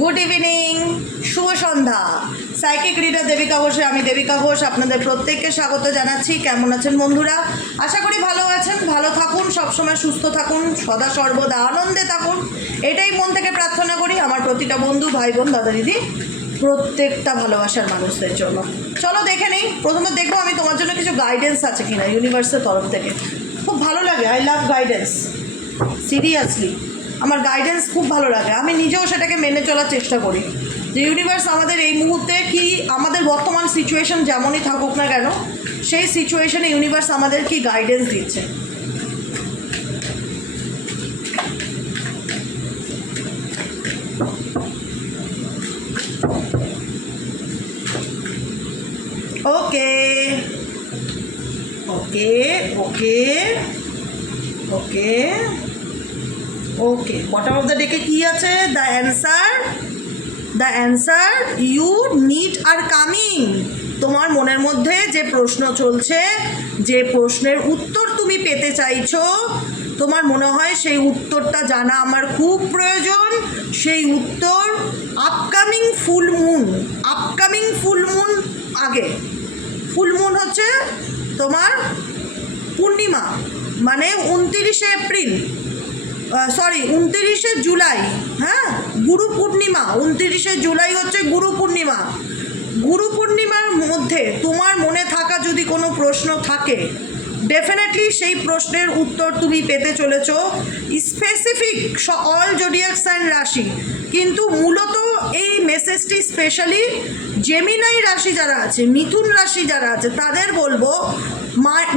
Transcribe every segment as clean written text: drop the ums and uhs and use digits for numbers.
Good evening, শুভ সন্ধ্যা। Psychic reader Devika ঘোষে আমি দেবিকা ঘোষ আপনাদের প্রত্যেককে স্বাগত জানাচ্ছি। কেমন আছেন বন্ধুরা? আশা করি ভালো আছেন, ভালো থাকুন, সবসময় সুস্থ থাকুন, সদা সর্বদা আনন্দে থাকুন, এটাই মন থেকে প্রার্থনা করি আমার প্রতিটা বন্ধু, ভাই বোন, দাদা দিদি, প্রত্যেকটা ভালোবাসার মানুষদের জন্য। চলো দেখে নিই। প্রথমে দেখবো আমি তোমার জন্য কিছু গাইডেন্স আছে কিনা ইউনিভার্সের তরফ থেকে। খুব ভালো লাগে, আই লাভ গাইডেন্স, সিরিয়াসলি আমার গাইডেন্স খুব ভালো লাগে। আমি নিজেও সেটাকে মেনে চলার চেষ্টা করি যে ইউনিভার্স আমাদের এই মুহূর্তে কি, আমাদের বর্তমান সিচুয়েশন যেমনই থাকুক না কেন, সেই সিচুয়েশনে ইউনিভার্স আমাদের কি গাইডেন্স দিচ্ছে। Okay okay okay okay okay, bottom of the ডেকে কী আছে? The answer you need are coming. তোমার মনের মধ্যে যে প্রশ্ন চলছে, যে প্রশ্নের উত্তর তুমি পেতে চাইছো, তোমার মনে হয় সেই উত্তরটা জানা আমার খুব প্রয়োজন। সেই উত্তর আপকামিং ফুল মুন আগে। ফুল মুন হচ্ছে তোমার পূর্ণিমা, মানে 29শে এপ্রিল, 29শে জুলাই। হ্যাঁ, গুরু পূর্ণিমা, 29শে জুলাই হচ্ছে গুরু পূর্ণিমা। গুরু পূর্ণিমার মধ্যে তোমার মনে থাকা যদি কোনো প্রশ্ন থাকে, ডেফিনেটলি সেই প্রশ্নের উত্তর তুমি পেতে চলেছ। স্পেসিফিক অল জোডিয়াক সাইন রাশি, কিন্তু মূলত এই মেসেজটি স্পেশালি জেমিনাই রাশি যারা আছে, মিথুন রাশি যারা আছে, তাদের বলবো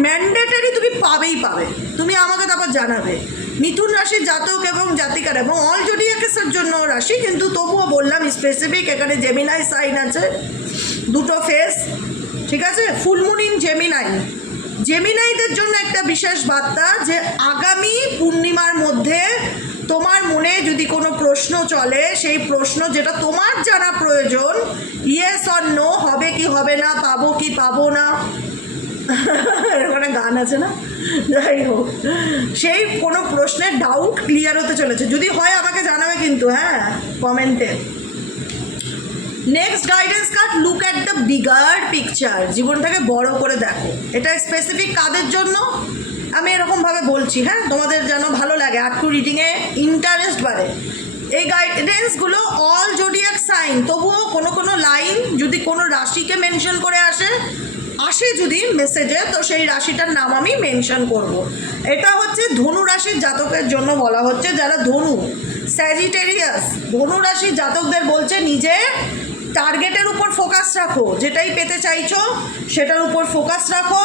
ম্যান্ডেটারি তুমি পাবেই পাবে। তুমি আমাকে তারপর জানাবে। মিথুন রাশির জাতক এবং জাতিকার এবং অল জোডিয়াকের জন্য রাশি, কিন্তু তবুও বললাম স্পেসিফিক, এখানে জেমিনাই সাইন আছে, দুটো ফেস, ঠিক আছে। ফুল মুন ইন জেমিনাইদের জন্য একটা বিশেষ বার্তা যে আগামী পূর্ণিমার মধ্যে তোমার মনে যদি কোনো প্রশ্ন চলে, সেই প্রশ্ন যেটা তোমার জানা প্রয়োজন, ইয়েস অর নো, হবে কি হবে না, পাবো কি পাবো না, এরকম একটা গান আছে না, যাই হোক, সেই কোনো প্রশ্নের ডাউট ক্লিয়ার হতে চলেছে। যদি হয় আমাকে জানাবে কিন্তু, হ্যাঁ, কমেন্টে। Next guidance card, look at the bigger picture. জীবনটাকে বড় করে দেখো। এটা স্পেসিফিক কাদের জন্য আমি এরকমভাবে বলছি, হ্যাঁ, তোমাদের যেন ভালো লাগে, আর্টু রিডিংয়ে ইন্টারেস্ট বাড়ে। এই গাইডেন্সগুলো অল জোডিয়াক সাইন, তবুও কোনো কোনো লাইন যদি কোনো রাশিকে মেনশন করে আসে যদি মেসেজে, তো সেই রাশিটার নাম আমি মেনশন করব। এটা হচ্ছে ধনু রাশির জাতকের জন্য বলা হচ্ছে, যারা ধনু, স্যাজিটেরিয়াস, ধনু রাশির জাতকদের বলছে নিজে টার্গেটের উপর ফোকাস রাখো, যেটাই পেতে চাইছো সেটার উপর ফোকাস রাখো।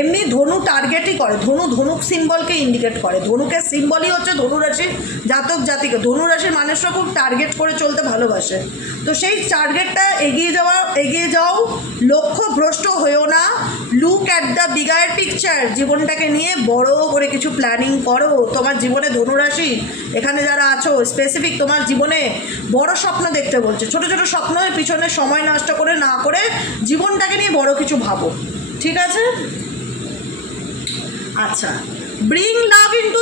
এমনি ধনু টার্গেটই করে, ধনুক সিম্বলকে ইন্ডিকেট করে। ধনুকের সিম্বলই হচ্ছে ধনুরাশির জাতক জাতিকা। ধনুরাশির মানুষরা খুব টার্গেট করে চলতে ভালোবাসে। তো সেই টার্গেটটা এগিয়ে যাও, লক্ষ্য ভ্রষ্ট হয়েও না। Look at the bigger picture, জীবনটাকে নিয়ে বড় করে কিছু প্ল্যানিং করো। তোমার জীবনে ধনুরাশি এখানে যারা আছো, স্পেসিফিক তোমার জীবনে বড় স্বপ্ন দেখতে বলছে। ছোট ছোট স্বপ্নের পিছনে সময় নষ্ট করে না করে জীবনটাকে নিয়ে বড় কিছু ভাবো, ঠিক আছে? আচ্ছা, bring love into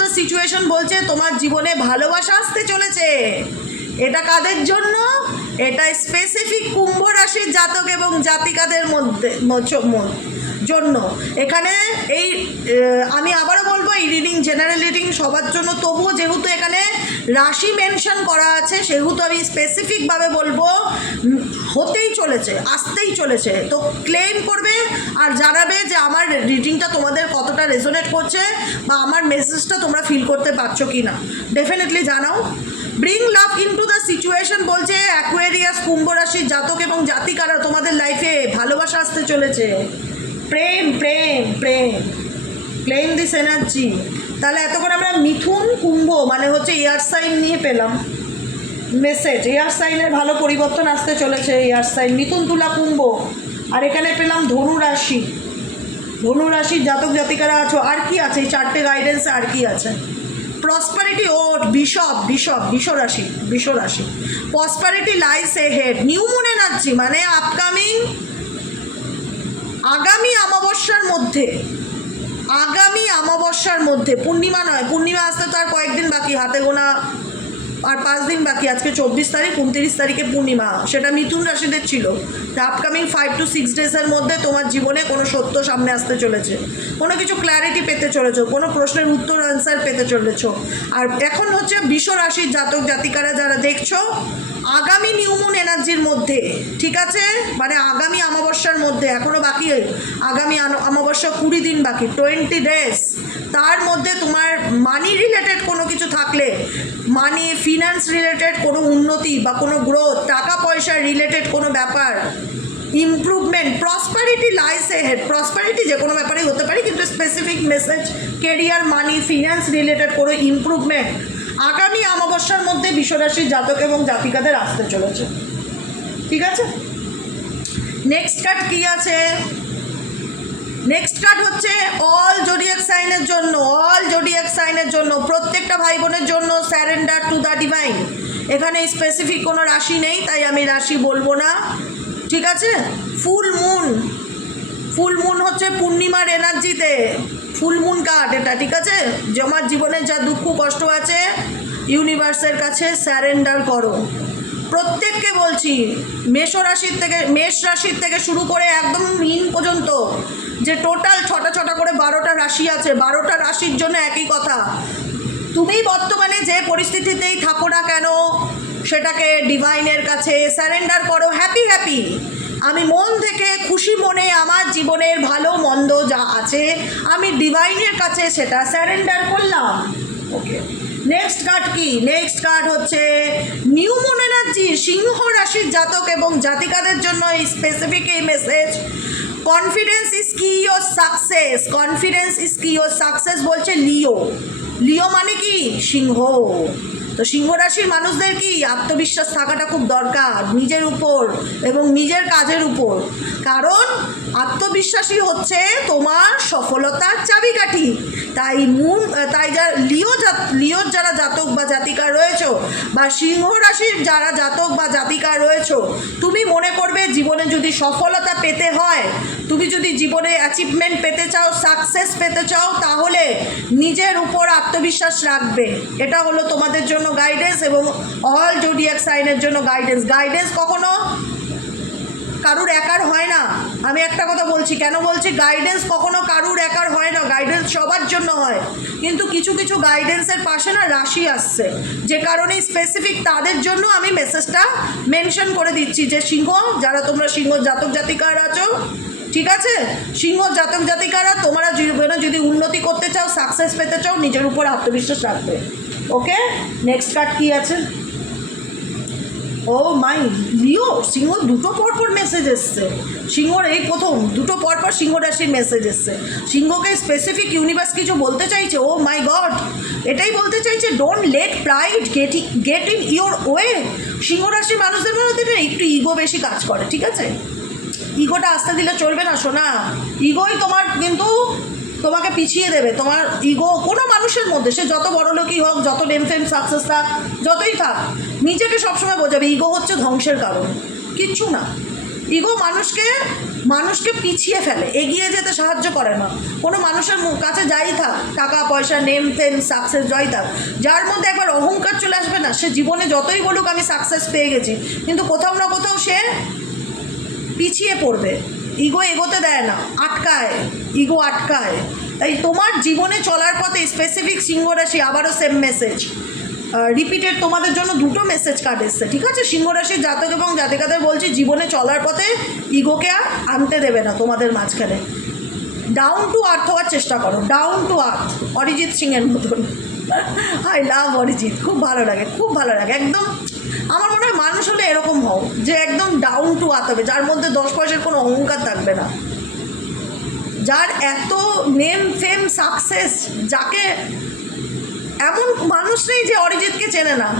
the situation বলছে তোমার জীবনে ভালোবাসা আসতে চলেছে। এটা কাদের জন্য? এটা স্পেসিফিক কুম্ভ রাশির জাতক এবং জাতিকাদের মধ্যে জন্য। এখানে এই আমি আবারও বলবো, এই রিডিং জেনারেল রিডিং সবার জন্য, তবুও যেহেতু এখানে রাশি মেনশন করা আছে, সেহেতু আমি স্পেসিফিকভাবে বলবো হতেই চলেছে, আসতেই চলেছে। তো ক্লেম করবে আর জানাবে যে আমার রিডিংটা তোমাদের কতটা রেজোনেট করছে, বা আমার মেসেজটা তোমরা ফিল করতে পারছো কি না, ডেফিনেটলি জানাও। Bring love into the situation বলছে অ্যাকুয়ারিয়াস, কুম্ভ রাশির জাতক এবং জাতিকারা, তোমাদের লাইফে ভালোবাসা আসতে চলেছে। প্রেম প্রেম প্রেম প্লেইং দিস এনার্জি। তাহলে এতক্ষণ আমরা মিথুন কুম্ভ মানে হচ্ছে এয়ার সাইন নিয়ে পেলাম মেসেজ। এয়ার সাইনের ভালো পরিবর্তন আসতে চলেছে। এয়ার সাইন মিথুন, তুলা, কুম্ভ, আর এখানে পেলাম ধনু রাশির জাতক জাতিকারা আছো। আর কি আছে এই চারটে গাইডেন্সে? আর কি আছে? প্রসপারিটি, ওট, বিষ রাশি। প্রসপারিটি লাইস এ হেড। নিউ মুন এনার্জি মানে আগামী অমাবস্যার মধ্যে, পূর্ণিমা নয়, পূর্ণিমা আসতে তো আর কয়েকদিন বাকি, হাতে গোনা আর 5 দিন বাকি, আজকে 24 তারিখ, 29 তারিখে পূর্ণিমা, সেটা মিথুন রাশিদের ছিল। আপকামিং 5 to 6 ডেজের মধ্যে তোমার জীবনে কোনো সত্য সামনে আসতে চলেছে, কোনো কিছু ক্ল্যারিটি পেতে চলেছো, কোনো প্রশ্নের উত্তর আনসার পেতে চলেছো। আর এখন হচ্ছে বৃষ রাশির জাতক জাতিকারা যারা দেখছো, আগামী নিউমুন এনার্জির মধ্যে, ঠিক আছে, মানে আগামী অমাবস্যার মধ্যে, এখনও বাকি, আগামী অমাবস্যা 20 দিন বাকি, 20 ডেজ, তার মধ্যে তোমার মানি রিলেটেড কোনো কিছু থাকলে, মানি ফিনান্স রিলেটেড কোনো উন্নতি বা কোনো গ্রোথ, টাকা পয়সা রিলেটেড কোনো ব্যাপার, improvement, prosperity lies ahead, prosperity যে কোনো ব্যাপারেই হতে পারে, কিন্তু specific message career, money, finance related কোনো ইমপ্রুভমেন্ট আগামী অমাবস্যার মধ্যে বিশ্বরাশির জাতক এবং জাতিকাদের আসতে চলেছে, ঠিক আছে। নেক্সট কার্ড কি আছে? নেক্সট কার্ড হচ্ছে অল জোডিয়াক সাইনের জন্য, অল জোডিয়াক সাইনের জন্য, প্রত্যেকটা ভাই বোনের জন্য স্যারেন্ডার টু দ্য ডিভাইন। এখানে স্পেসিফিক কোনো রাশি নেই, তাই আমি রাশি বলবো না, ঠিক আছে। ফুল মুন, ফুল মুন হচ্ছে পূর্ণিমার এনার্জিতে, ফুল মুন কার্ড এটা, ঠিক আছে। যে আমার জীবনে যা দুঃখ কষ্ট আছে ইউনিভার্সের কাছে স্যারেন্ডার করো। প্রত্যেককে বলছি, মেষ রাশির থেকে শুরু করে একদম মিন পর্যন্ত, যে টোটাল ছটা করে 12টা রাশি আছে, 12টা রাশির জন্য একই কথা। তুমি বর্তমানে যে পরিস্থিতিতেই থাকো না কেন, সেটাকে ডিভাইনের কাছে স্যারেন্ডার করো। হ্যাপি আমি মন থেকে খুশি মনে আমার জীবনের ভালো মন্দ যা আছে আমি ডিভাইনের কাছে সেটা স্যারেন্ডার করলাম। ওকে, নেক্সট কার্ড কি? নেক্সট কার্ড হচ্ছে নিউ মুন এনার্জি, সিংহ রাশির জাতক এবং জাতিকাদের জন্য এই স্পেসিফিক এই মেসেজ। কনফিডেন্স ইজ কি ইয়োর সাকসেস, কনফিডেন্স ইজ কি ইয়োর সাকসেস বলছে লিও। লিও মানে কি? সিংহ। তো সিংহ রাশির মানুষদের কি আত্মবিশ্বাস থাকাটা খুব দরকার নিজের উপর এবং নিজের কাজের উপর, কারণ আত্মবিশ্বাসী হচ্ছে তোমার সফলতার চাবিকাঠি। তাই লিওর যারা জাতক বা জাতিকা রয়েছো, বা সিংহ রাশির যারা জাতক বা জাতিকা রয়েছো, তুমি মনে করবে জীবনে যদি সফলতা পেতে হয়, তুমি যদি জীবনে অ্যাচিভমেন্ট পেতে চাও, সাকসেস পেতে চাও, তাহলে নিজের উপর আত্মবিশ্বাস রাখবে। এটা হলো তোমাদের জন্য গাইডেন্স এবং অল জোডিয়াক সাইনের জন্য গাইডেন্স কখনো কারুর একার হয় না। আমি একটা কথা বলছি, কেন বলছি গাইডেন্স কখনো কারুর একার হয় না, গাইডেন্স সবার জন্য হয়। কিন্তু কিছু কিছু গাইডেন্সের পাশে না রাশি আসছে, যে কারণে স্পেসিফিক তাদের জন্য আমি মেসেজটা মেনশন করে দিচ্ছি, যে সিংহ, যারা তোমরা সিংহ জাতক জাতিকারা আছো, ঠিক আছে, সিংহ জাতক জাতিকারা তোমরা জীবনে যদি উন্নতি করতে চাও, সাকসেস পেতে চাও, নিজের উপর আত্মবিশ্বাস রাখবে। ওকে, নেক্সট কার্ড কি আছে? ও মাই লিও, সিংহ দুটো পরপর মেসেজ এসছে, সিংহর এই প্রথম দুটো পরপর সিংহ রাশির মেসেজ এসছে। সিংহকে স্পেসিফিক ইউনিভার্স কিছু বলতে চাইছে। ও মাই গড, এটাই বলতে চাইছে, don't let pride get in your way. সিংহ রাশির মানুষদের মধ্যে একটু ইগো বেশি কাজ করে, ঠিক আছে, ইগোটা আসতে দিলে চলবে না সোনা। ইগোই তোমার কিন্তু তোমাকে পিছিয়ে দেবে। তোমার ইগো কোনো মানুষের মধ্যে, সে যত বড় লোকই হোক, যত নেম ফেম সাকসেস থাক, যতই থাক, নিজেকে সবসময় বোঝাবে ইগো হচ্ছে ধ্বংসের কারণ, কিচ্ছু না। ইগো মানুষকে পিছিয়ে ফেলে, এগিয়ে যেতে সাহায্য করে না। কোনো মানুষের কাছে যাই থাক, টাকা পয়সা, নেম ফেম সাকসেস যাই থাক, যার মধ্যে একবার অহংকার চলে আসবে না, সে জীবনে যতই বলুক আমি সাকসেস পেয়ে গেছি, কিন্তু কোথাও না কোথাও সে পিছিয়ে পড়বে। ইগো এগোতে দেয় না, আটকায়, ইগো আটকায়। তাই তোমার জীবনে চলার পথে স্পেসিফিক সিংহ রাশি, আবারও সেম মেসেজ রিপিটেড তোমাদের জন্য দুটো মেসেজ কার্ড এসছে, ঠিক আছে। সিংহ রাশির জাতক এবং জাতিকাদের বলছি, জীবনে চলার পথে ইগোকে আর আনতে দেবে না তোমাদের মাঝখানে। ডাউন টু আর্থ হওয়ার চেষ্টা করো, ডাউন টু আর্থ, অরিজিৎ সিংয়ের মতন। আই লাভ অরিজিৎ, খুব ভালো লাগে, খুব ভালো লাগে। একদম আমার মনে হয় মানুষ হলে এরকম হও, যে একদম ডাউন টু আর্থ হবে, যার মধ্যে 10 পয়সার কোনো অহংকার থাকবে না, যার এত নেম ফেম সাকসেস, যাকে এমন মানুষ নেই যে অরিজিৎকে চেনে না।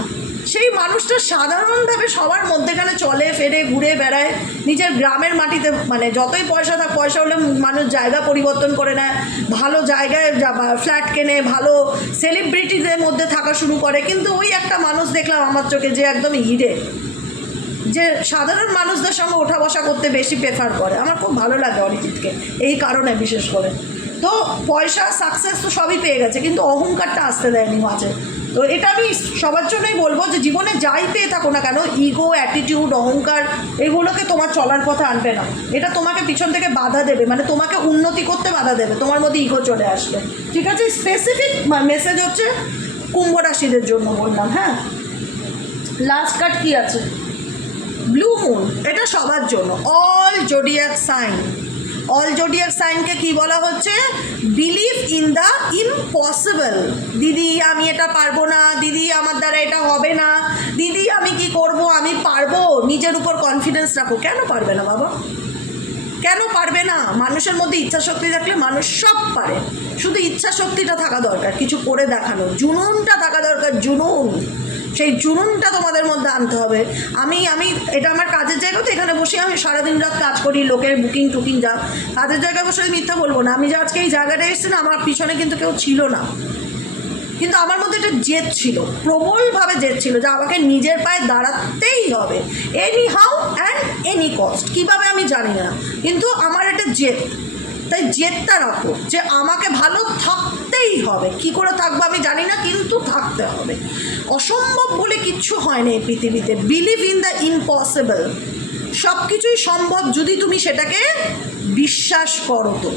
সেই মানুষটা সাধারণভাবে সবার মধ্যেখানে চলে ফেরে, ঘুরে বেড়ায়, নিজের গ্রামের মাটিতে, মানে যতই পয়সা থাক, পয়সা হলে মানুষ জায়গা পরিবর্তন করে নেয়, ভালো জায়গায় ফ্ল্যাট কেনে, ভালো সেলিব্রিটিদের মধ্যে থাকা শুরু করে। কিন্তু ওই একটা মানুষ দেখলাম আমার চোখে, যে একদম হিরে, যে সাধারণ মানুষদের সঙ্গে ওঠা বসা করতে বেশি প্রেফার করে। আমার খুব ভালো লাগে অরিজিৎকে এই কারণে, বিশেষ করে। তো পয়সা সাকসেস তো সবই পেয়ে গেছে, কিন্তু অহংকারটা আসতে দেয়নি মাঝে। তো এটা আমি সবার জন্যই বলবো যে জীবনে যাই পেয়ে থাকো না কেন, ইগো, অ্যাটিটিউড, অহংকার এগুলোকে তোমার চলার পথে আনবে না। এটা তোমাকে পিছন থেকে বাধা দেবে, মানে তোমাকে উন্নতি করতে বাধা দেবে, তোমার মধ্যে ইগো চলে আসবে। ঠিক আছে, স্পেসিফিক মেসেজ হচ্ছে কুম্ভ রাশিদের জন্য বললাম। হ্যাঁ, লাস্ট কার্ড কি আছে? Blue moon. এটা সবার জন্য, all zodiac sign. All zodiac সাইনকে কি বলা হচ্ছে? Believe in the impossible. দিদি আমি এটা পারবো না, দিদি আমার দ্বারা এটা হবে না, দিদি আমি কি করব, আমি পারবো। নিজের উপর কনফিডেন্স রাখো। কেন পারবে না বাবা, কেন পারবে না? মানুষের মধ্যে ইচ্ছা শক্তি থাকলে মানুষ সব পারে। শুধু ইচ্ছা শক্তিটা থাকা দরকার, কিছু করে দেখানো, জুনুনটা থাকা দরকার, জুনুন। সেই জুনুনটা তোমাদের মধ্যে আনতে হবে। আমি এটা আমার কাজের জায়গা, তো এখানে বসে আমি সারাদিন রাত কাজ করি, লোকের বুকিং টুকিং যা, কাজের জায়গায় বসে মিথ্যা বলবো না। আমি যে আজকে এই জায়গাটা এসেছি না, আমার পিছনে কিন্তু কেউ ছিল না, কিন্তু আমার মধ্যে একটা জেদ ছিল, প্রবলভাবে জেদ ছিল যে আমাকে নিজের পায়ে দাঁড়াতেই হবে, any how and any cost. কীভাবে আমি জানি না, কিন্তু আমার একটা জেদ। তাই জেদটা রাখো যে আমাকে ভালো থাকতেই হবে। কি করে থাকবো আমি জানি না, কিন্তু থাকতে হবে। অসম্ভব বলে কিচ্ছু হয় না এই পৃথিবীতে। Believe in the impossible. সব কিছুই সম্ভব যদি তুমি সেটাকে বিশ্বাস করো। তো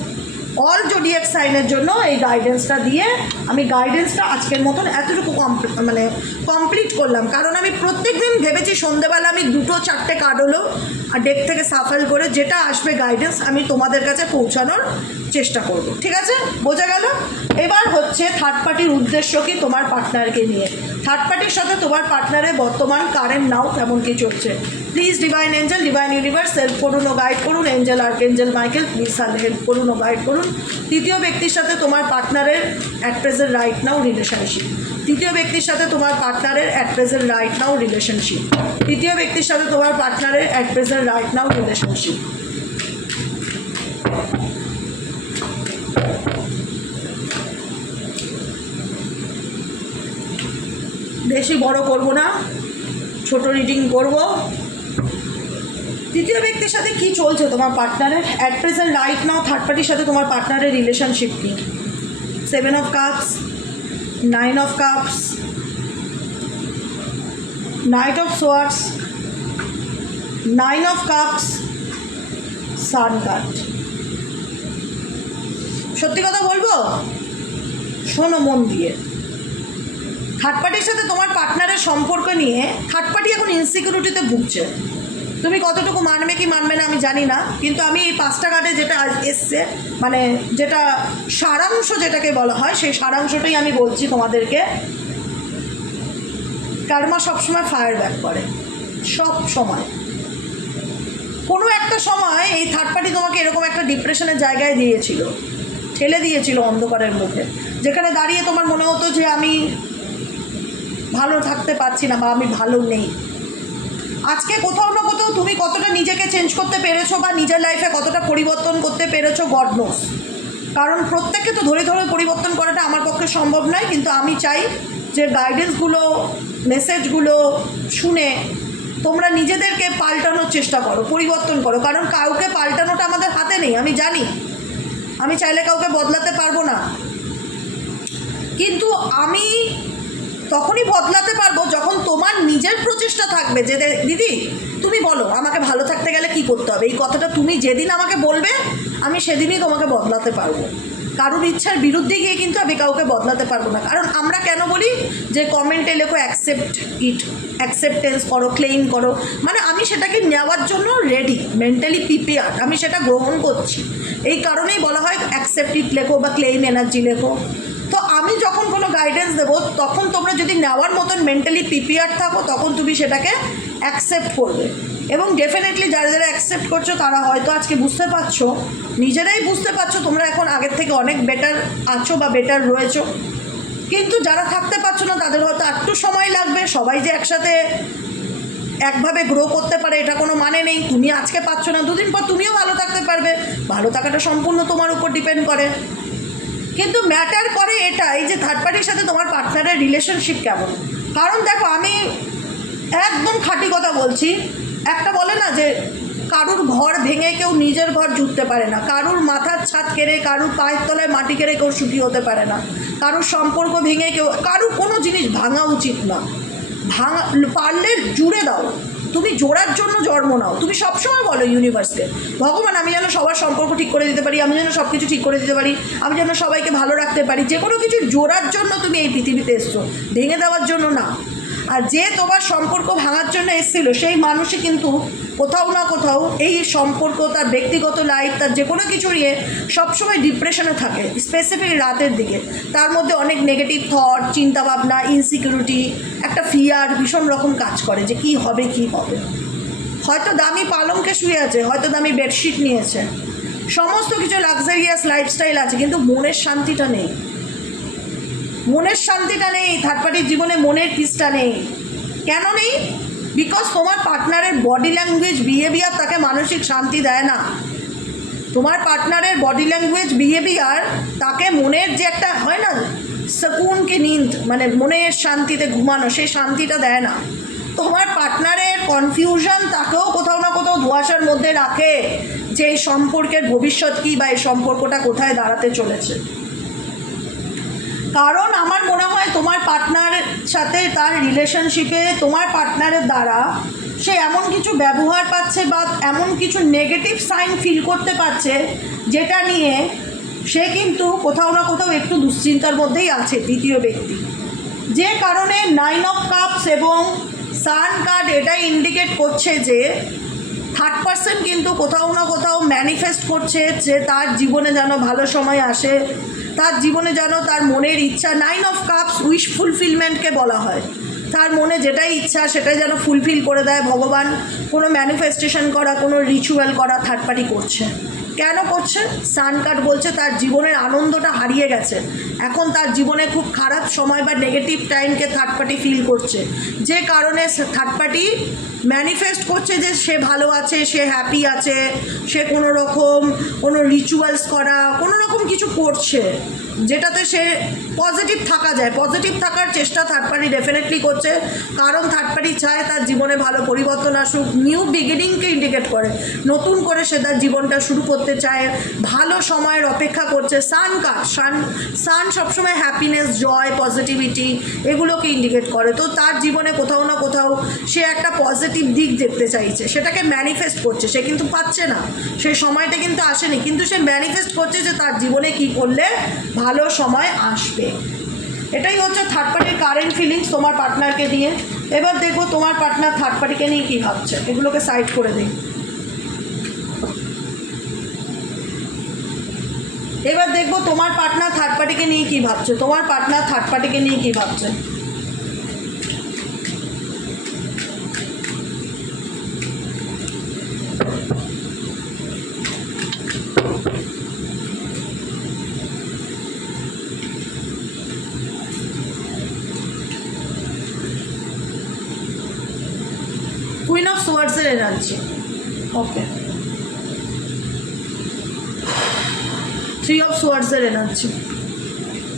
অল জোডিয়াক সাইনের জন্য এই গাইডেন্সটা দিয়ে আমি গাইডেন্সটা আজকের মতন এতটুকু কমপ্লিট করলাম। কারণ আমি প্রত্যেক দিন ভেবেছি সন্ধ্যেবেলা আমি 2-4টে কার্ড হলো আর ডেক থেকে সাফল করে যেটা আসবে গাইডেন্স আমি তোমাদের কাছে পৌঁছানোর চেষ্টা করব। ঠিক আছে, বোঝা গেল? এবার হচ্ছে থার্ড পার্টির উদ্দেশ্য কি তোমার পার্টনারকে নিয়ে। থার্ড পার্টির সাথে তোমার পার্টনারের বর্তমান কারেন্ট নাও কেমন কি চলছে। Please divine Angel, divine universe help করুন ও গাইড করুন। এঞ্জেল আর্কএঞ্জেল মাইকেল প্লিজ হেল্প করুন ও গাইড করুন। তৃতীয় ব্যক্তির সাথে তোমার পার্টনারের at present right now relationship. তৃতীয় ব্যক্তির সাথে তোমার পার্টনারের at present right now relationship. তৃতীয় ব্যক্তির সাথে তোমার পার্টনারের at present right now relationship. বেশি বড় করব না, ছোট রিডিং করব। তৃতীয় ব্যক্তির সাথে কি চলছে তোমার পার্টনারের at present right now? Third পার্টির সাথে তোমার পার্টনারের রিলেশনশিপ কি? 7 of cups, 9 of cups, night of swords, 9 of cups, sun card. সত্যি কথা বলবো, শোনো মন দিয়ে। থার্ড পার্টির সাথে তোমার পার্টনারের সম্পর্ক নিয়ে থার্ড পার্টি এখন ইনসিকিউরিটিতে ভুগছে। তুমি কতটুকু মানবে কি মানবে না আমি জানি না, কিন্তু আমি এই 5টা কার্ডে যেটা এসছে, মানে যেটা সারাংশ যেটাকে বলা হয়, সেই সারাংশটাই আমি বলছি তোমাদেরকে। কার্মা সবসময় ফায়ার ব্যাক করে, সব সময়। কোনো একটা সময় এই থার্ড পার্টি তোমাকে এরকম একটা ডিপ্রেশনের জায়গায় দিয়েছিল, ঠেলে দিয়েছিল অন্ধকারের মুখে, যেখানে দাঁড়িয়ে তোমার মনে হতো যে আমি ভালো থাকতে পারছি না বা আমি ভালো নেই। আজকে কোথাও না কোথাও তুমি কতটা নিজেকে চেঞ্জ করতে পেরেছো বা নিজের লাইফে কতটা পরিবর্তন করতে পেরেছো গড নোস। কারণ প্রত্যেককে তো ধরে ধরে পরিবর্তন করাটা আমার পক্ষে সম্ভব নয়, কিন্তু আমি চাই যে গাইডেন্সগুলো, মেসেজগুলো শুনে তোমরা নিজেদেরকে পাল্টানোর চেষ্টা করো, পরিবর্তন করো। কারণ কাউকে পাল্টানোটা আমাদের হাতে নেই, আমি জানি। আমি চাইলে কাউকে বদলাতে পারবো না, কিন্তু আমি তখনই বদলাতে পারবো যখন তোমার নিজের প্রচেষ্টা থাকবে যে দিদি তুমি বলো আমাকে ভালো থাকতে গেলে কি করতে হবে। এই কথাটা তুমি যেদিন আমাকে বলবে আমি সেদিনই তোমাকে বদলাতে পারবো। কারোর ইচ্ছার বিরুদ্ধে গিয়ে কিন্তু আমি কাউকে বদলাতে পারবো না। কারণ আমরা কেন বলি যে কমেন্টে লেখো অ্যাকসেপ্ট ইট, অ্যাকসেপ্টেন্স করো, ক্লেইম করো, মানে আমি সেটাকে নেওয়ার জন্য রেডি, মেন্টালি প্রিপেয়ার্ড, আমি সেটা গ্রহণ করছি। এই কারণেই বলা হয় অ্যাকসেপ্ট ইট লেখো বা ক্লেইম এনার্জি লেখো। তো আমি যখন কোনো গাইডেন্স দেবো তখন তোমরা যদি নেওয়ার মতন মেন্টালি প্রিপেয়ার্ড থাকো তখন তুমি সেটাকে অ্যাকসেপ্ট করবে। এবং ডেফিনেটলি যারা যারা অ্যাকসেপ্ট করছো তারা হয়তো আজকে বুঝতে পারছো, নিজেরাই বুঝতে পারছো তোমরা এখন আগের থেকে অনেক বেটার আছো বা বেটার রয়েছো। কিন্তু যারা থাকতে পারছো না তাদের হয়তো একটু সময় লাগবে। সবাই যে একসাথে একভাবে গ্রো করতে পারে এটা কোনো মানে নেই। তুমি আজকে পাচ্ছ না, দুদিন পর তুমিও ভালো থাকতে পারবে। ভালো থাকাটা সম্পূর্ণ তোমার উপর ডিপেন্ড করে। কিন্তু ম্যাটার করে এটাই যে থার্ড পার্টির সাথে তোমার পার্টনারের রিলেশনশিপ কেমন। কারণ দেখো আমি একদম খাঁটি কথা বলছি, একটা বলে না যে কারুর ঘর ভেঙে কেউ নিজের ঘর জুটতে পারে না, কারুর মাথার ছাদ কেড়ে, কারুর পায়ের তলায় মাটি কেড়ে কেউ সুখী হতে পারে না, কারুর সম্পর্ক ভেঙে কেউ, কারুর কোনো জিনিস ভাঙা উচিত না। ভাঙা পারলে জুড়ে দাও। তুমি জোড়ার জন্য জন্ম নাও। তুমি সবসময় বলো ইউনিভার্সকে, ভগবান আমি যেন সবার সম্পর্ক ঠিক করে দিতে পারি, আমি যেন সব কিছু ঠিক করে দিতে পারি, আমি যেন সবাইকে ভালো রাখতে পারি। যে কোনো কিছু জোড়ার জন্য তুমি এই পৃথিবীতে এসছো, ভেঙে দেওয়ার জন্য না। আর যে তোমার সম্পর্ক ভাঙার জন্য এসেছিল সেই মানুষই কিন্তু কোথাও না কোথাও এই সম্পর্ক, তার ব্যক্তিগত লাইফ, তার যে কোনো কিছু নিয়ে সবসময় ডিপ্রেশনে থাকে, স্পেসিফিক রাতের দিকে। তার মধ্যে অনেক নেগেটিভ থট, চিন্তাভাবনা, ইনসিকিউরিটি, একটা ফিয়ার ভীষণ রকম কাজ করে যে কী হবে কী হবে। হয়তো দামি পালঙ্কে শুয়ে আছে, হয়তো দামি বেডশিট নিয়েছে, সমস্ত কিছু লাক্সারিয়াস লাইফস্টাইল আছে, কিন্তু মনের শান্তিটা নেই। মনের শান্তিটা নেই, থার্ড পার্টির জীবনে মনের পিসটা নেই। কেন নেই? বিকজ তোমার পার্টনারের বডি ল্যাঙ্গুয়েজ, বিহেভিয়ার তাকে মানসিক শান্তি দেয় না। তোমার পার্টনারের বডি ল্যাঙ্গুয়েজ, বিহেভিয়ার তাকে মনের যে একটা হয় না সুকুনকে নিন্দ, মানে মনের শান্তিতে ঘুমানো, সেই শান্তিটা দেয় না। তোমার পার্টনারের কনফিউশন তাকেও কোথাও না কোথাও ধোঁয়াশার মধ্যে রাখে যে এই সম্পর্কের ভবিষ্যৎ কী বা এই সম্পর্কটা কোথায় দাঁড়াতে চলেছে। কারণ আমার মনে হয় তোমার পার্টনারের সাথে তার রিলেশনশিপে তোমার পার্টনারের দ্বারা সে এমন কিছু ব্যবহার পাচ্ছে বা এমন কিছু নেগেটিভ সাইন ফিল করতে পারছে যেটা নিয়ে সে কিন্তু কোথাও না কোথাও একটু দুশ্চিন্তার মধ্যেই আছে দ্বিতীয় ব্যক্তি। যে কারণে 9 অফ কাপস এবং সান কার্ড এটাই ইন্ডিকেট করছে যে থার্ড পার্সন কিন্তু কোথাও না কোথাও ম্যানিফেস্ট করছে যে তার জীবনে যেন ভালো সময় আসে, তার জীবনে যেন তার মনের ইচ্ছা, 9 অফ কাপস উইশ ফুলফিলমেন্টকে বলা হয়, তার মনে যেটাই ইচ্ছা সেটাই যেন ফুলফিল করে দেয় ভগবান। কোনো ম্যানিফেস্টেশন করা, কোনো রিচুয়াল করা থার্ড পার্টি করছে। কেন করছে? সান কার্ড বলছে তার জীবনের আনন্দটা হারিয়ে গেছে, এখন তার জীবনে খুব খারাপ সময় বা নেগেটিভ টাইমকে থার্ড পার্টি ফিল করছে, যে কারণে থার্ড পার্টি ম্যানিফেস্ট করছে যে সে ভালো আছে, সে হ্যাপি আছে, সে কোনো রকম কোনো রিচুয়ালস করা, কোনো রকম কিছু করছে যেটাতে সে পজিটিভ থাকা যায়। পজিটিভ থাকার চেষ্টা থার্ড পার্টি ডেফিনেটলি করছে, কারণ থার্ড পার্টি চায় তার জীবনে ভালো পরিবর্তন আসুক, নিউ বিগিনিংকে ইন্ডিকেট করে, নতুন করে সে তার জীবনটা শুরু করতে চায়, ভালো সময়ের অপেক্ষা করছে। সান কার্ড, সান সবসময় হ্যাপিনেস, জয়, পজিটিভিটি এগুলোকে ইন্ডিকেট করে। তো তার জীবনে কোথাও না কোথাও সে একটা পজিটিভ দিক দেখতে চাইছে, সেটাকে ম্যানিফেস্ট করছে। সে কিন্তু পাচ্ছে না, সেই সময়টা কিন্তু আসেনি, কিন্তু সে ম্যানিফেস্ট করছে যে তার জীবনে কী করলে ভালো সময় আসবে। এটাই হচ্ছে থার্ড পার্টির কারেন্ট ফিলিংস তোমার পার্টনারকে দিয়ে। এবার দেখবো তোমার পার্টনার থার্ড পার্টিকে নিয়ে কী ভাবছে, এগুলোকে সাইড করে দিই। এবার দেখবো তোমার পার্টনার থার্ড পার্টিকে নিয়ে কী ভাবছে, তোমার পার্টনার থার্ড পার্টিকে নিয়ে কী ভাবছে। কুইন অফ সোয়ার্ডসের এনার্জি, ওকে। 3 অফ সোয়ার্ডসের এনার্জি।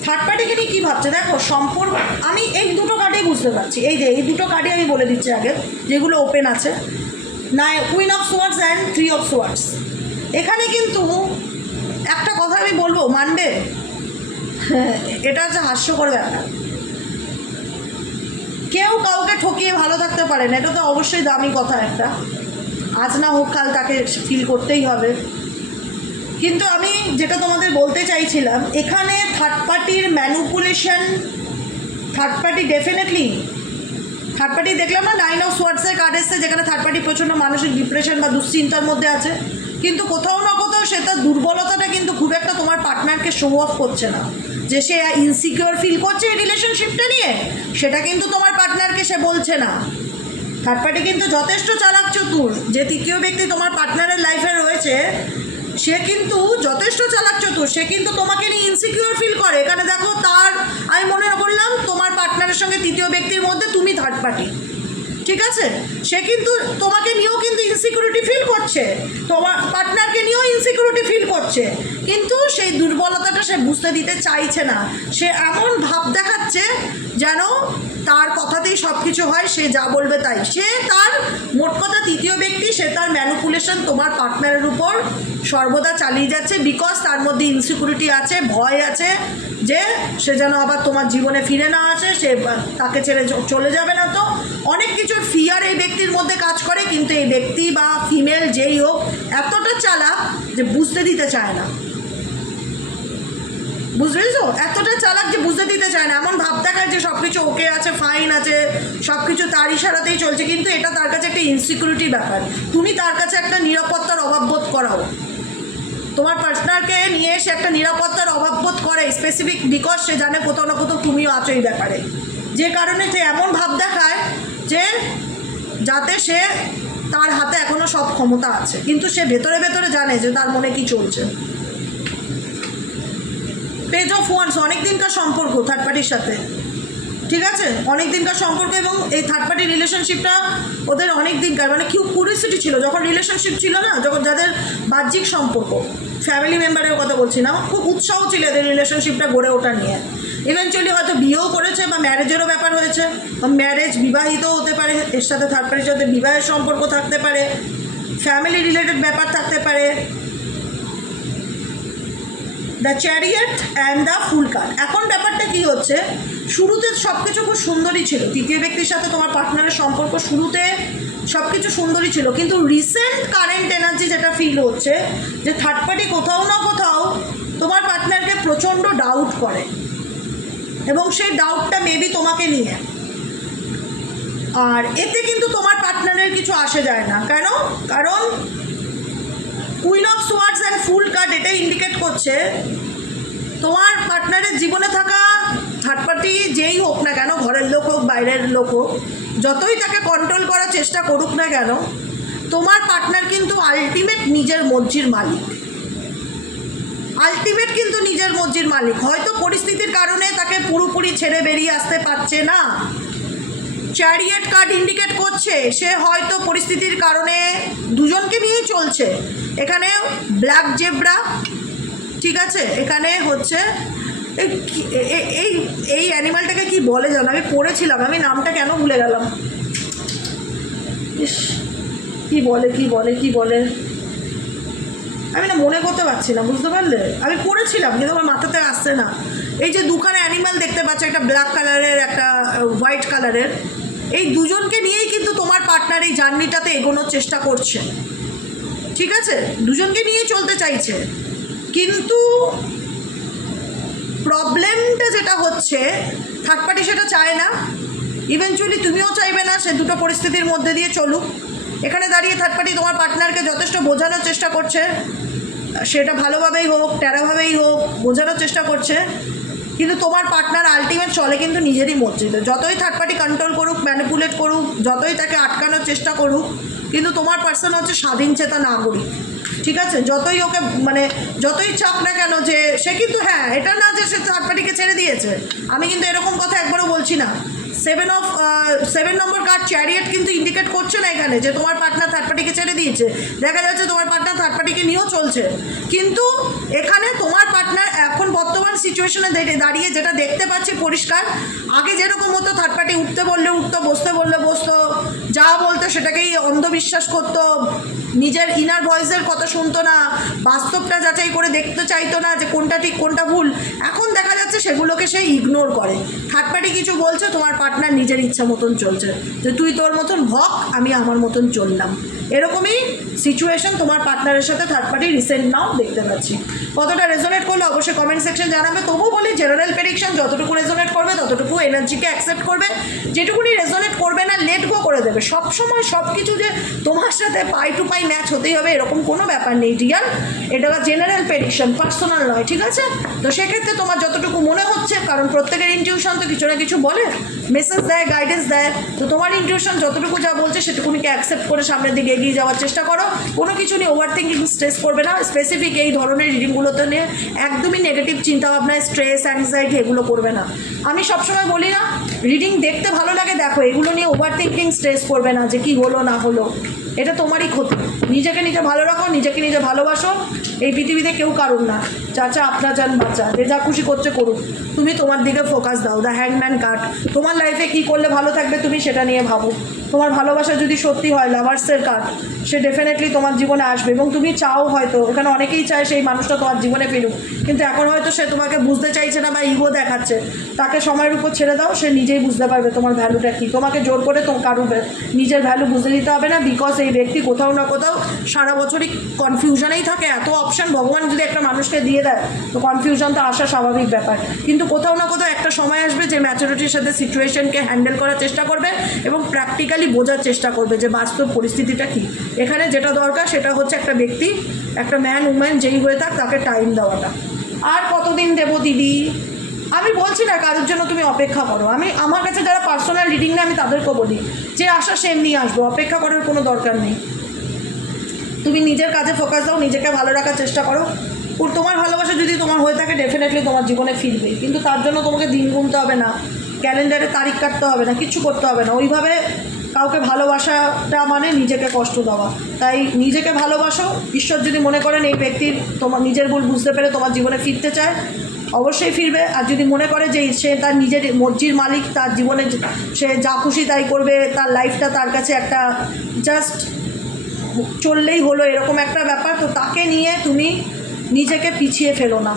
থার্ড পার্টিকে নিয়ে কী ভাবছে দেখো, সম্পর্ক, আমি এই দুটো কার্ডেই বুঝতে পারছি। এই যে এই দুটো কার্ডই আমি বলে দিচ্ছি আগে, যেগুলো ওপেন আছে, না queen of swords and 3 of swords. এখানে কিন্তু একটা কথা আমি বলবো, মানবে? এটা হচ্ছে হাস্যকর ব্যাপার। কেউ কাউকে ঠকিয়ে ভালো থাকতে পারে না, এটা তো অবশ্যই দামি কথা একটা। আজ না হোক কাল তাকে ফিল করতেই হবে। কিন্তু আমি যেটা তোমাদের বলতে চাইছিলাম, এখানে থার্ড পার্টির manipulation, third party definitely, third party দেখলাম না 9 অফ সোয়ার্ডসের কার্ড এসছে, যেখানে থার্ড পার্টি প্রচণ্ড মানসিক ডিপ্রেশন বা দুশ্চিন্তার মধ্যে আছে, কিন্তু কোথাও না কোথাও সে তার দুর্বলতাটা কিন্তু খুব একটা তোমার পার্টনারকে শো অফ করছে না, যে সে ইনসিকিউর ফিল করছে এই রিলেশনশিপটা নিয়ে, সেটা কিন্তু তোমার পার্টনারকে সে বলছে না। থার্ড পার্টি কিন্তু যথেষ্ট চালাক চতুর, যে তৃতীয় ব্যক্তি তোমার পার্টনারের লাইফে রয়েছে সে কিন্তু যথেষ্ট চালাক চতুর, সে কিন্তু তোমাকে নিয়ে ইনসিকিউর ফিল করে। এখানে দেখো তার, আমি মনে করলাম তোমার পার্টনারের সঙ্গে তৃতীয় ব্যক্তির মধ্যে তুমি থার্ড পার্টি, ঠিক আছে? সে কিন্তু তোমাকে নিয়েও কিন্তু ইনসিকিউরিটি ফিল করছে, তোমার পার্টনারকে নিয়েও ইনসিকিউরিটি ফিল করছে, কিন্তু সেই দুর্বলতাটা সে বুঝতে দিতে চাইছে না। সে এমন ভাব দেখাচ্ছে যেন তার কথাতেই সব কিছু হয়, সে যা বলবে তাই, সে তার মোট কথা তৃতীয় ব্যক্তি, সে তার ম্যানিপুলেশন তোমার পার্টনারের উপর সর্বদা চালিয়ে যাচ্ছে, বিকজ তার মধ্যে ইনসিকিউরিটি আছে, ভয় আছে যে সে যেন আবার তোমার জীবনে ফিরে না আসে, সে তাকে ছেড়ে চলে যাবে না। তো অনেক কিছুর ফিয়ার এই ব্যক্তির মধ্যে কাজ করে, কিন্তু এই ব্যক্তি বা ফিমেল যেই হোক এতটা চালাক যে বুঝতে দিতে চায় না, বুঝলি তো, এতটা চালাক যে বুঝতে দিতে চায় না, এমন ভাব দেখায় যে সব কিছু ওকে আছে, ফাইন আছে, সব কিছু তার ইশারাতেই চলছে, কিন্তু এটা তার কাছে একটা ইনসিকিউরিটি ব্যাপার। তুমি তার কাছে একটা নিরাপত্তার অভাব বোধ করাও, তোমার পার্টনারকে নিয়ে এসে একটা নিরাপত্তার অভাব বোধ করে স্পেসিফিক, বিকজ সে জানে কোথাও না কোথাও তুমিও আছো এই ব্যাপারে, যে কারণে সে এমন ভাব দেখায় যে যাতে সে তার হাতে এখনও সব ক্ষমতা আছে, কিন্তু সে ভেতরে ভেতরে জানে যে তার মনে কি চলছে। পেজ অফ ওয়ান্স, অনেক দিনকার সম্পর্ক থার্ড পার্টির সাথে, ঠিক আছে, অনেক দিনকার সম্পর্ক, এবং এই থার্ড পার্টি রিলেশনশিপটা ওদের অনেক দিনকার, মানে খুব কিউরিওসিটি ছিল যখন রিলেশনশিপ ছিল না, যখন যাদের বাহ্যিক সম্পর্ক, ফ্যামিলি মেম্বারের কথা বলছি না, খুব উৎসাহ ছিল এদের রিলেশনশিপটা গড়ে ওঠা নিয়ে। ইভেনচুয়ালি হয়তো বিয়েও করেছে বা ম্যারেজেরও ব্যাপার হয়েছে, বা ম্যারেজ বিবাহিত হতে পারে, এর সাথে থার্ড পার্টির সাথে বিবাহের সম্পর্ক থাকতে পারে, ফ্যামিলি রিলেটেড ব্যাপার থাকতে পারে। The chariot and the fool card. এখন ব্যাপারটা কী হচ্ছে, শুরুতে সব কিছু খুব সুন্দরই ছিল, তৃতীয় ব্যক্তির সাথে তোমার পার্টনারের সম্পর্ক শুরুতে সব কিছু সুন্দরই ছিল, কিন্তু রিসেন্ট কারেন্ট এনার্জি যেটা ফিল হচ্ছে যে থার্ড পার্টি কোথাও না কোথাও তোমার পার্টনারকে প্রচণ্ড ডাউট করে, এবং সেই ডাউটটা মেবি তোমাকে নিয়ে, আর এতে কিন্তু তোমার পার্টনারের কিছু আসে যায় না। কেন? কারণ queen of swords and fool card এটাই ইন্ডিকেট করছে তোমার পার্টনারের জীবনে থাকা থার্ড পার্টি যেই হোক না কেন, ঘরের লোক হোক বাইরের লোক হোক, যতই তাকে কন্ট্রোল করার চেষ্টা করুক না কেন, তোমার পার্টনার কিন্তু আলটিমেট নিজের মর্জির মালিক, আলটিমেট কিন্তু নিজের মর্জির মালিক। হয়তো পরিস্থিতির কারণে তাকে পুরোপুরি ছেড়ে বেরিয়ে আসতে পারছে না, চ্যারিয়েট কার্ড ইন্ডিকেট করছে সে হয়তো পরিস্থিতির কারণে দুজনকে নিয়েই চলছে। এখানে ব্ল্যাক জেব্রা, ঠিক আছে, এখানে হচ্ছে এই এই অ্যানিমালটাকে কি বলে জানো, আমি পড়েছিলাম, আমি নামটা কেন ভুলে গেলাম, ইস কি বলে কি বলে কি বলে, আমি না মনে করতে পারছি না, বুঝতে পারলে, আমি পড়েছিলাম কিন্তু আমার মাথাতে আসছে না। এই যে দুখানে অ্যানিমাল দেখতে পাচ্ছ, একটা ব্ল্যাক কালারের একটা হোয়াইট কালারের, এই দুজনকে নিয়েই কিন্তু তোমার পার্টনার এই জার্নিটাতে এগোনোর চেষ্টা করছে, ঠিক আছে, দুজনকে নিয়েই চলতে চাইছে, কিন্তু প্রবলেমটা যেটা হচ্ছে থার্ড পার্টি সেটা চায় না, ইভেনচুয়ালি তুমিও চাইবে না সে দুটো পরিস্থিতির মধ্যে দিয়ে চলুক। এখানে দাঁড়িয়ে থার্ড পার্টি তোমার পার্টনারকে যথেষ্ট বোঝানোর চেষ্টা করছে, সেটা ভালোভাবেই হোক টেরাভাবেই হোক বোঝানোর চেষ্টা করছে, কিন্তু তোমার পার্টনার আলটিমেট চলে কিন্তু নিজেরই মর্জিতে, যতই থার্ড পার্টি কন্ট্রোল করুক, ম্যানিপুলেট করুক, যতই তাকে আটকানোর চেষ্টা করুক, কিন্তু তোমার পার্সন হচ্ছে স্বাধীন চেতা নাগরিক, ঠিক আছে, যতই ওকে মানে যতই চাপ না কেন যে সে কিন্তু, হ্যাঁ এটা না যে সে থার্ড পার্টিকে ছেড়ে দিয়েছে, আমি কিন্তু এরকম কথা একবারও বলছি না। 7 নম্বর কার্ড চ্যারিয়েট কিন্তু ইন্ডিকেট করছে না এখানে যে তোমার পার্টনার থার্ড পার্টিকে ছেড়ে দিয়েছে, দেখা যাচ্ছে তোমার পার্টনার থার্ড পার্টিকে নিয়েও চলছে, কিন্তু এখানে তোমার পার্টনার এখন বর্তমান সিচুয়েশনে দাঁড়িয়ে যেটা দেখতে পাচ্ছি পরিষ্কার, আগে যেরকম হতো থার্ড পার্টি উঠতে বললে উঠতো, বসতে বললে বসতো, যা বলতো সেটাকেই অন্ধবিশ্বাস করতো, নিজের ইনার ভয়েসের কথা শুনতো না, বাস্তবটা যাচাই করে দেখতে চাইতো না যে কোনটা ঠিক কোনটা ভুল, এখন দেখা যাচ্ছে সেগুলোকে সে ইগনোর করে। থার্ড পার্টি কিছু বলছে, তোমার পার্টনার নিজের ইচ্ছা মতন চলছে, যে তুই তোর মতন ভক, আমি আমার মতন চললাম, এরকমই সিচুয়েশন তোমার পার্টনারের সাথে থার্ড পার্টি রিসেন্ট নাও দেখতে পাচ্ছি। কতটা রেজোনেট করলো অবশ্যই কমেন্ট সেকশন জানাবে। তবুও বলি জেনারেল প্রেডিকশন যতটুকু রেজোনেট করবে ততটুকু এনার্জিকে অ্যাকসেপ্ট করবে, যেটুকুনি রেজোনেট করবে না লেট গো করে দেবে। সবসময় সব কিছু যে তোমার সাথে পাই টু পাই ম্যাচ হতেই হবে এরকম কোনো ব্যাপার নেই ডিয়ার, এটা জেনারেল প্রেডিকশন, পার্সোনাল নয়, ঠিক আছে। তো সেক্ষেত্রে তোমার যতটুকু মনে হচ্ছে, কারণ প্রত্যেকের ইনটিউশন তো কিছু না কিছু বলে, মেসেজ দেয়, গাইডেন্স দেয়, তো তোমার ইনটিউশন যতটুকু যা বলছে সেটুকুনিকে অ্যাকসেপ্ট করে সামনের দিকে এগিয়ে যাওয়ার চেষ্টা করো। কোনো কিছু নিয়ে ওভার থিঙ্কিং স্ট্রেস করবে না, স্পেসিফিক এই ধরনের রিডিংগুলোতে নিয়ে একদমই নেগেটিভ চিন্তাভাবনায় স্ট্রেস অ্যাংজাইটি এগুলো করবে না। আমি সবসময় বলি না, রিডিং দেখতে ভালো লাগে দেখো, এগুলো নিয়ে ওভার থিঙ্কিং স্ট্রেস করবে না যে কি হলো না হলো, এটা তোমারই ক্ষতি। নিজেকে নিজে ভালো রাখো, নিজেকে নিজে ভালোবাসো, এই পৃথিবীতে কেউ কারুর না, চাচা আপনার যান বাচ্চা, যে যা খুশি করছে করুক, তুমি তোমার দিকে ফোকাস দাও। দ্য হ্যাংম্যান কার্ড, তোমার লাইফে কী করলে ভালো থাকবে তুমি সেটা নিয়ে ভাবো। তোমার ভালোবাসা যদি সত্যি হয়, লাভার্সের কার্ড, সে ডেফিনেটলি তোমার জীবনে আসবে এবং তুমি চাও হয়তো, এখানে অনেকেই চায় সেই মানুষটা তোমার জীবনে ফিরুক, কিন্তু এখন হয়তো সে তোমাকে বুঝতে চাইছে না বা ইগো দেখাচ্ছে। তাকে সময়ের উপর ছেড়ে দাও, সে নিজেই বুঝতে পারবে তোমার ভ্যালুটা কী। তোমাকে জোর করে কারুর নিজের ভ্যালু বুঝতে দিতে হবে না, বিকজ এই ব্যক্তি কোথাও না কোথাও সারা বছরই কনফিউশনেই থাকে। এত অপশান ভগবান যদি একটা মানুষকে দিয়ে দেয় তো কনফিউশন তো আসা স্বাভাবিক ব্যাপার, কিন্তু কোথাও না কোথাও একটা সময় আসবে যে ম্যাচুরিটির সাথে সিচুয়েশনকে হ্যান্ডেল করার চেষ্টা করবে এবং প্র্যাকটিক্যালি বোঝার চেষ্টা করবে যে বাস্তব পরিস্থিতিটা কী। এখানে যেটা দরকার সেটা হচ্ছে একটা ব্যক্তি, একটা ম্যান উম্যান যেই হয়ে থাক, তাকে টাইম দেওয়াটা। আর কতদিন দেবো দিদি? আমি বলছি না কারোর জন্য তুমি অপেক্ষা করো, আমি আমার কাছে যারা পার্সোনাল রিডিং নেয় আমি তাদেরকেও বলি যে আসা সে এমনি আসবো, অপেক্ষা করার কোনো দরকার নেই। তুমি নিজের কাজে ফোকাস দাও, নিজেকে ভালো রাখার চেষ্টা করো। তোমার ভালোবাসা যদি তোমার হয়ে থাকে ডেফিনেটলি তোমার জীবনে ফিরবে, কিন্তু তার জন্য তোমাকে দিন গুনতে হবে না, ক্যালেন্ডারে তারিখ কাটতে হবে না, কিচ্ছু করতে হবে না। ওইভাবে কাউকে ভালোবাসাটা মানে নিজেকে কষ্ট দেওয়া। তাই নিজেকে ভালোবাসো। ঈশ্বর যদি মনে করেন এই ব্যক্তির তোমার নিজের ভুল বুঝতে পেরে তোমার জীবনে ফিরতে চায়, অবশ্যই ফিরবে। আর যদি মনে করে যে সে তার নিজের মর্জির মালিক, তার জীবনে সে যা খুশি তাই করবে, তার লাইফটা তার কাছে একটা জাস্ট চললেই হলো এরকম একটা ব্যাপার, তো তাকে নিয়ে তুমি নিজেকে পিছিয়ে ফেলো না,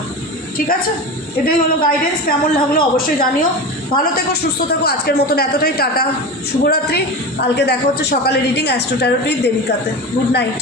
ঠিক আছে? এটাই হলো গাইডেন্স। কেমন লাগলো অবশ্যই জানিও। ভালো থেকো, সুস্থ থেকো। আজকের মতন এতটাই, টাটা, শুভরাত্রি। কালকে দেখা হচ্ছে সকালে রিডিং অ্যাস্ট্রো ট্যারোটির দেবিকাতে। Good night.